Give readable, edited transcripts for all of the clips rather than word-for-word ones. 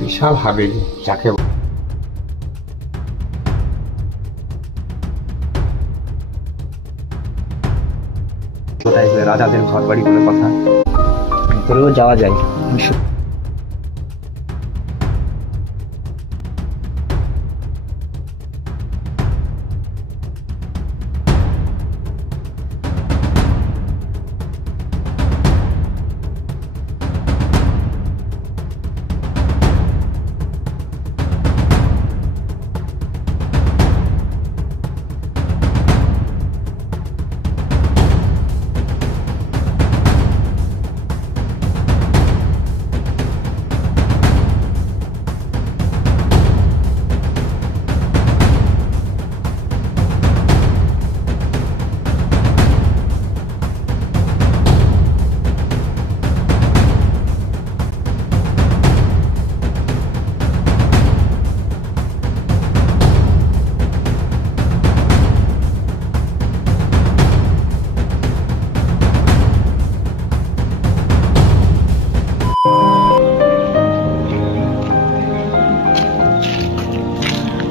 বিশাল হাভেলি যাকে রাজাদের ঘর বাড়ি বলে কথা, ভিতরেও যাওয়া যায়।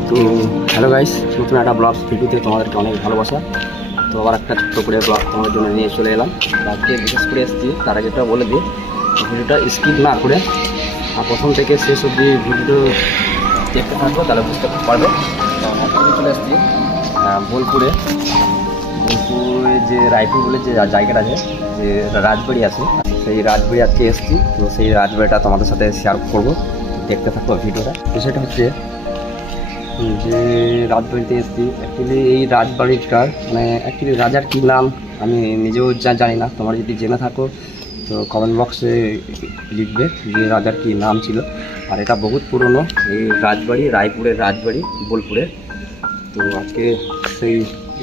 তো হ্যালো গাইস, নতুন একটা ব্লগ ভিডিওতে তোমাদেরকে অনেক ভালোবাসা। তো আবার একটা ছোট্ট করে ব্লগ তোমাদের জন্য নিয়ে চলে এলাম। আজকে বিশেষ করে এসেছি, তার আগে একটা বলে দিই, ভিডিওটা স্কিপ না করে প্রথম থেকে শেষ অবধি ভিডিও দেখতে থাকবো, তাহলে বুঝতে পারবে। এখন চলে এসেছি বোলপুরে যে রায়পুর বলে যে জায়গাটা আছে, যে রাজবাড়ি আছে, সেই রাজবাড়ি আজকে এসেছি। তো সেই রাজবাড়িটা তোমাদের সাথে শেয়ার করবো, দেখতে থাকবো ভিডিওটা। বিষয়টা হচ্ছে যে রাজবাড়িতে এসেছি। অ্যাকচুয়ালি এই রাজবাড়িটার অ্যাকচুয়ালি রাজার কী নাম আমি নিজেও জানি না। তোমরা যদি জেনে থাকো তো কমেন্ট বক্সে লিখবে যে রাজার কী নাম ছিল। আর এটা বহুত পুরনো এই রাজবাড়ি, রায়পুরের রাজবাড়ি বোলপুরে। তো আজকে সেই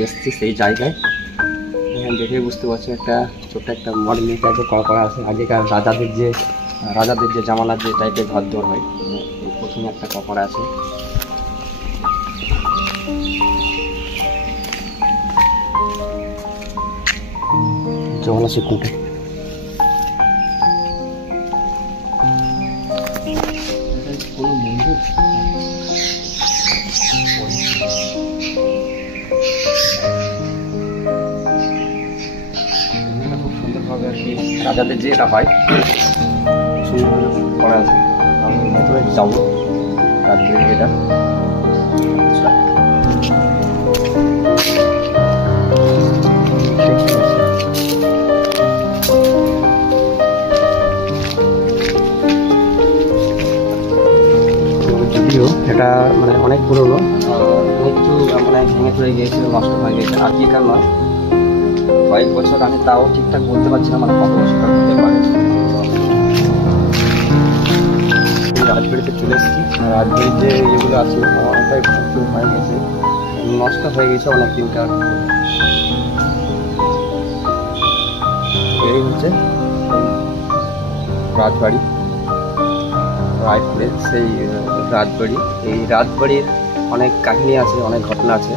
এসেছি সেই জায়গায়। এখানে দেখে বুঝতে পারছি একটা ছোট্ট একটা মডেল টাইপের করা আছে। আগেকার রাজাদের যে জামানার যে টাইপের ঘর দর হয়, প্রথমে একটা করা আছে। জগন্নাথ শিক্ষণটা কোনো মন্দির, খুব সুন্দরভাবে আর কি রাজাদের যে এটা হয় সুন্দরভাবে করা আছে। আমি ভেতরে যাবো রাজবাড়ি এটা। এটা অনেক পুরনো, একটু ভেঙে চলে গিয়েছে, নষ্ট হয়ে গেছে। আর কি কারণ কয়েক বছর আমি তাও ঠিকঠাক বলতে পারছি না কত বছর হতে পারে। রাজবাড়িতে চলে এসেছি। রাজবাড়ির যে ইয়েগুলো আছে অনেকটাই ভুল হয়ে গেছে, নষ্ট হয়ে গেছে অনেক দিনকার। এই হচ্ছে রাজবাড়ি, রায়পুরের সেই রাজবাড়ি। এই রাজবাড়ির অনেক কাহিনী আছে, অনেক ঘটনা আছে।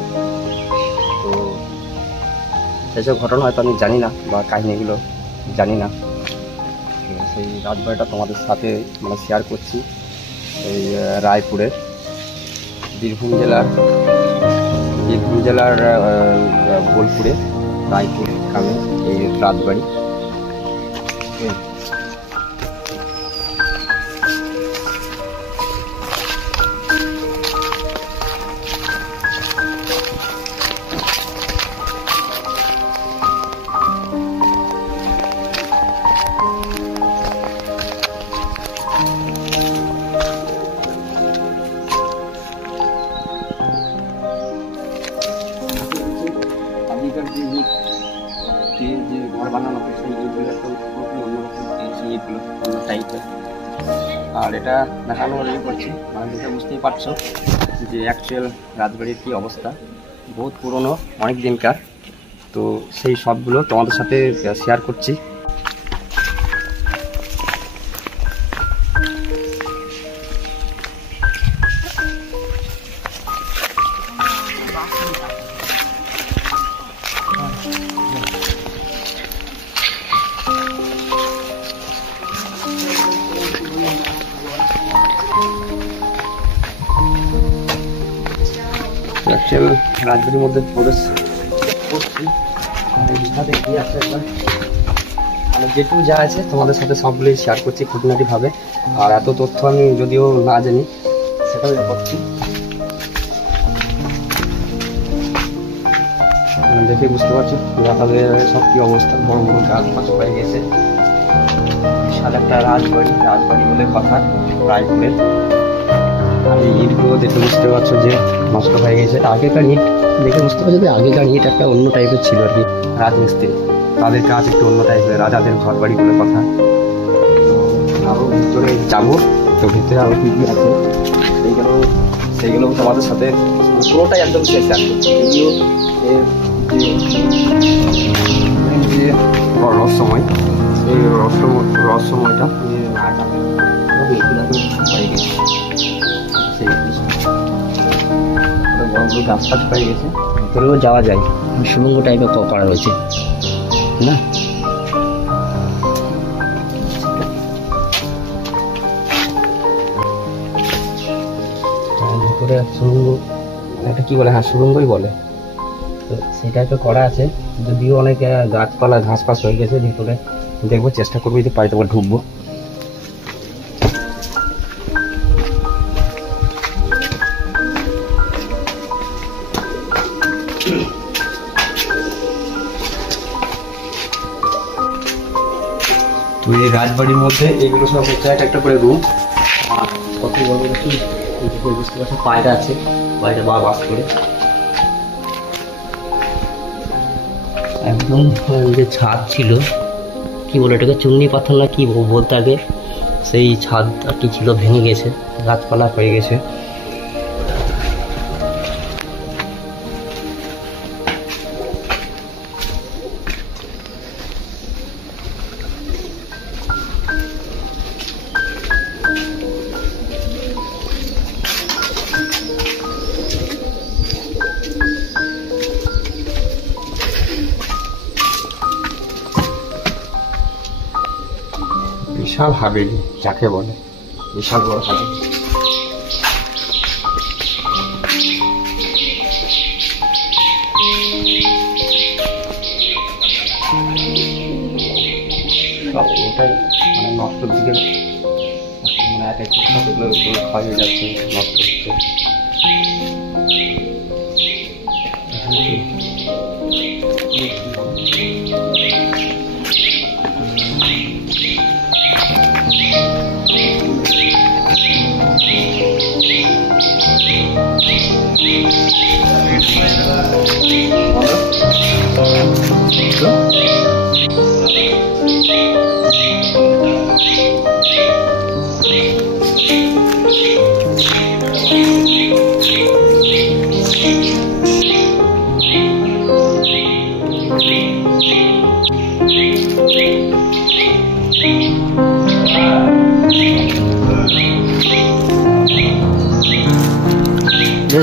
তো সেসব ঘটনা হয়তো আমি জানি না, বা কাহিনীগুলো জানি না। সেই রাজবাড়িটা তোমাদের সাথে শেয়ার করছি। এই রায়পুরের বীরভূম জেলার বোলপুরে রায়পুর গ্রামে এই রাজবাড়ি। যে ঘর বানানো হয় সেই ইটগুলো অন্যরকম, সেই ইটগুলো অন্য টাইপের। আর এটা দেখানোর করছি, দেখে বুঝতেই পারছো যে অ্যাকচুয়াল রাজবাড়ির কী অবস্থা। বহুত পুরনো, অনেক দিনকার। তো সেই সবগুলো তোমাদের সাথে শেয়ার করছি। অ্যাকচুয়াল রাজবাড়ির মধ্যে প্রবেশ করছি। এখানে কি আছে মানে যেটুকু যা আছে তোমাদের সাথে সবগুলোই শেয়ার করছি খুঁটিনাটিভাবে। আর এত তথ্য আমি যদিও না জানি সেটাও করছি। দেখে বুঝতে পারছি তাদের সব কি অবস্থা, বড় বড় গাছ পাশ হয়ে গেছে। বিশাল একটা রাজবাড়ি বলে কথা রায়পুরের। আর এই ইটগুলো দেখে বুঝতে পারছো যে নষ্ট হয়ে গেছে। আগেকার ইট দেখে বুঝতে পারছো যে আগেকার ইট একটা অন্য টাইপের ছিল আর কি। রাজমিস্ত্রি তাদের কাজ একটু অন্য টাইপের, রাজাদের ঘর বাড়ি বলে কথা। আরও ভিতরে যাবো, তো ভিতরে আরও কী কী আছে সেইগুলো তোমাদের সাথে পুরোটাই একদম শেষ আছে। এগুলো যে রহস্যময়, সেই রহস্যময়টা বড় বড় গাছ টাছ পেয়ে গেছে, ভিতরেও যাওয়া যায়। সুড়ঙ্গ টাইপের করা রয়েছে না, ভিতরে সুড়ঙ্গ একটা কি বলে, হ্যাঁ সুড়ঙ্গই বলে। তো সেই টাইপের করা আছে, যদিও অনেক গাছপালা ঘাস ফাস হয়ে গেছে। ভিতরে দেখবো, চেষ্টা করবো যদি পাই তখন ঢুকবো। তো এই রাজবাড়ির মধ্যে এগুলো সব হচ্ছে একটা করে রুম। আর কত বড় কি বুঝতে পারছো, পায়রা আছে, পায়রা বাস করে একদম। যে ছাদ ছিল কি বলে এটাকে, চুন্নি পাথর না কি বলতে আগে, সেই ছাদ আর কি ছিল ভেঙে গেছে, গাছপালা হয়ে গেছে। বিশাল হাভেলি যাকে বলে, বিশাল বড় হাভেলি। সব ওটাই মানে নষ্টর দিকে, মানে এক এক সবগুলো ক্ষয় হয়ে যাচ্ছে, নষ্ট হচ্ছে।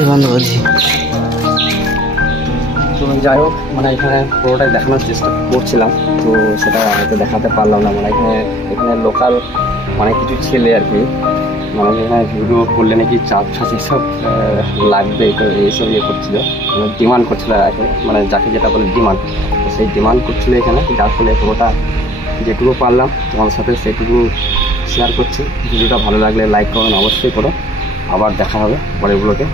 বন্ধ বলছি। তো যাই হোক, মানে এখানে পুরোটাই দেখানোর চেষ্টা করছিলাম, তো সেটা হয়তো দেখাতে পারলাম না। মানে এখানে লোকাল মানে কিছু ছেলে আর কি, মানে এখানে ভিডিও করলে নাকি চাপ ছাঁচ এসব লাগবে, তো এইসব ইয়ে করছিল, মানে ডিমান্ড করছিল আর কি, মানে যাকে যেটা বলে ডিমান্ড, তো সেই ডিমান্ড করছিল এখানে। যার ফলে পুরোটা যেটুকু পারলাম তোমাদের সাথে সেটুকু শেয়ার করছি। ভিডিওটা ভালো লাগলে লাইক করুন, অবশ্যই করো। আবার দেখা হবে পরের ব্লগে।